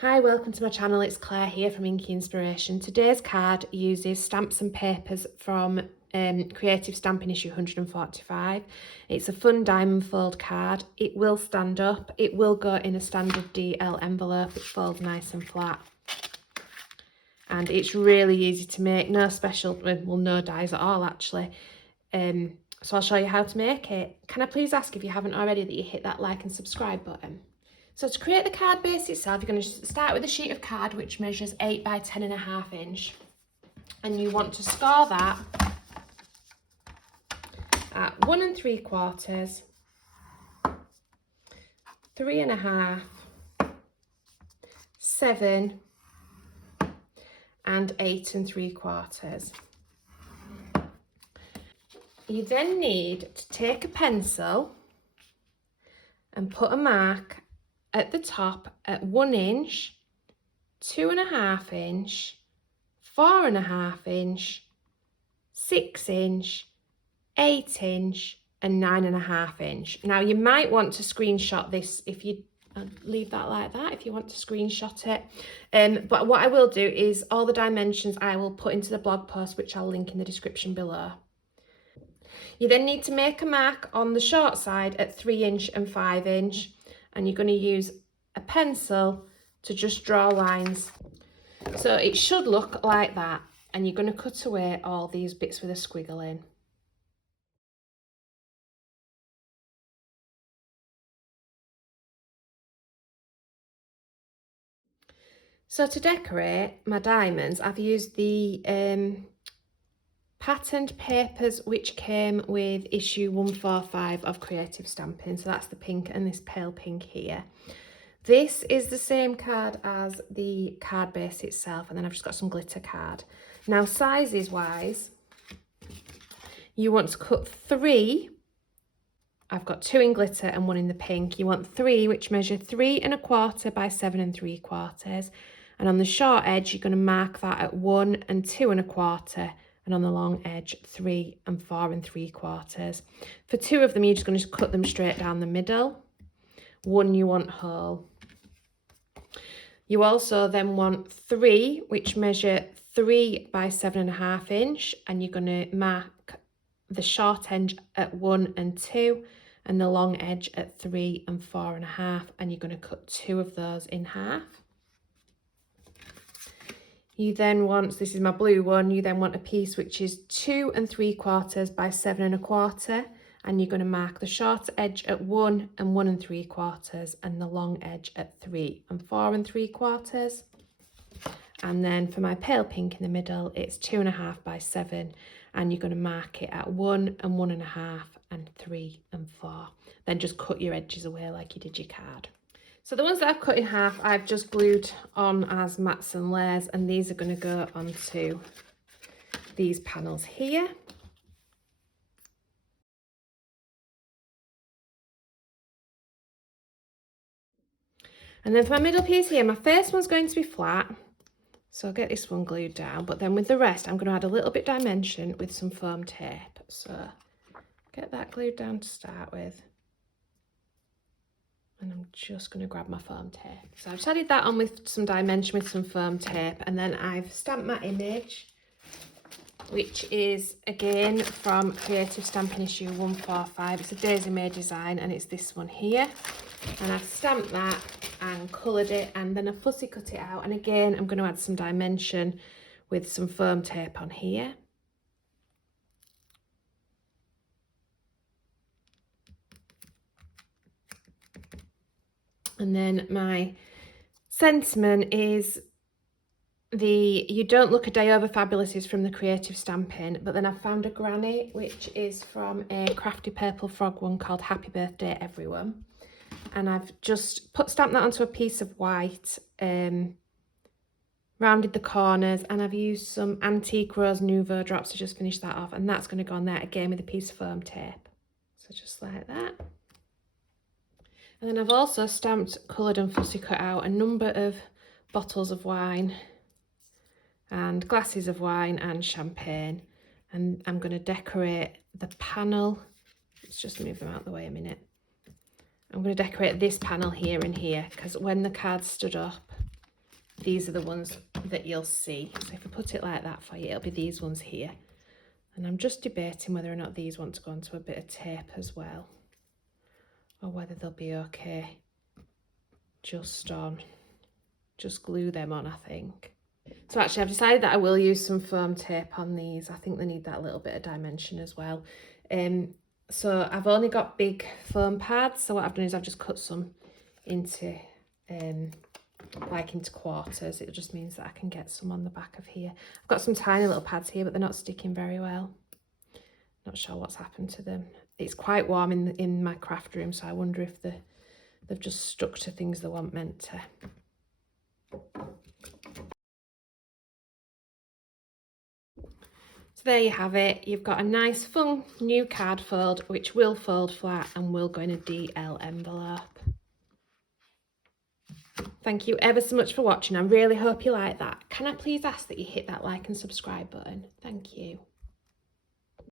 Hi, welcome to my channel. It's Claire here from Inky Inspiration. Today's card uses stamps and papers from Creative Stamping issue 145. It's a fun diamond fold card. It will stand up. It will go in a standard DL envelope. It folds nice and flat. And it's really easy to make. No special, well, no dies at all actually. So I'll show you how to make it. Can I please ask, if you haven't already, that you hit that like and subscribe button. So to create the card base itself, you're going to start with a sheet of card which measures 8 by 10.5 inch. And you want to score that at 1 3/4, 3.5, 7, and 8 3/4. You then need to take a pencil and put a mark at the top at 1 inch, 2.5 inch, 4.5 inch, 6 inch, 8 inch, and 9.5 inch. Now you might want to screenshot this if you leave that like that if you want to screenshot it. But what I will do is all the dimensions I will put into the blog post, which I'll link in the description below. You then need to make a mark on the short side at 3 inch and 5 inch, and you're going to use a pencil to just draw lines. So it should look like that, and you're going to cut away all these bits with a squiggle in. So to decorate my diamonds, I've used the patterned papers which came with issue 145 of Creative Stamping. So that's the pink and this pale pink here. This is the same card as the card base itself, and then I've just got some glitter card. Now sizes wise, you want to cut 3. I've got 2 in glitter and 1 in the pink. You want 3 which measure 3.25 by 7 3/4. And on the short edge, you're going to mark that at 1 and 2.25. And on the long edge, 3 and 4 3/4. For 2 of them, you're just going to cut them straight down the middle. 1 you want whole. You also then want 3 which measure 3 by 7.5 inch, and you're going to mark the short edge at 1 and 2 and the long edge at 3 and 4.5, and you're going to cut 2 of those in half. You then want, this is my blue one, you then want a piece which is 2 3/4 by 7 1/4, and you're going to mark the short edge at 1 and 1 3/4 and the long edge at 3 and 4 3/4. And then for my pale pink in the middle, it's 2.5 by 7, and you're going to mark it at 1 and 1.5 and 3 and 4. Then just cut your edges away like you did your card. So the ones that I've cut in half, I've just glued on as mats and layers, and these are going to go onto these panels here. And then for my middle piece here, my first one's going to be flat, so I'll get this one glued down, but then with the rest, I'm going to add a little bit dimension with some foam tape. So get that glued down to start with. And I'm just going to grab my foam tape. So I've just added that on with some dimension with some foam tape, and then I've stamped my image, which is again from Creative Stamping issue 145. It's a Daisy May design, and it's this one here. And I've stamped that and coloured it, and then I fussy cut it out. And again, I'm going to add some dimension with some foam tape on here. And then my sentiment is you don't look a day over fabulous is from the Creative Stamping, but then I found a granny which is from a Crafty Purple Frog one called Happy Birthday Everyone, and I've just stamped that onto a piece of white, rounded the corners, and I've used some Antique Rose Nouveau drops to just finish that off, and that's going to go on there again with a piece of foam tape. So just like that. And then I've also stamped, coloured and fussy cut out a number of bottles of wine and glasses of wine and champagne. And I'm going to decorate the panel. Let's just move them out of the way a minute. I'm going to decorate this panel here and here, because when the card stood up, these are the ones that you'll see. So if I put it like that for you, it'll be these ones here. And I'm just debating whether or not these want to go onto a bit of tape as well, or whether they'll be okay just glue them on, I think. So actually I've decided that I will use some foam tape on these. I think they need that little bit of dimension as well. So I've only got big foam pads, so what I've done is I've just cut some into like into quarters. It just means that I can get some on the back of here. I've got some tiny little pads here, but they're not sticking very well. Not sure what's happened to them. It's quite warm in my craft room, so I wonder if they've just stuck to things they weren't meant to. So there you have it. You've got a nice fun new card fold, which will fold flat and will go in a DL envelope. Thank you ever so much for watching. I really hope you like that. Can I please ask that you hit that like and subscribe button? Thank you.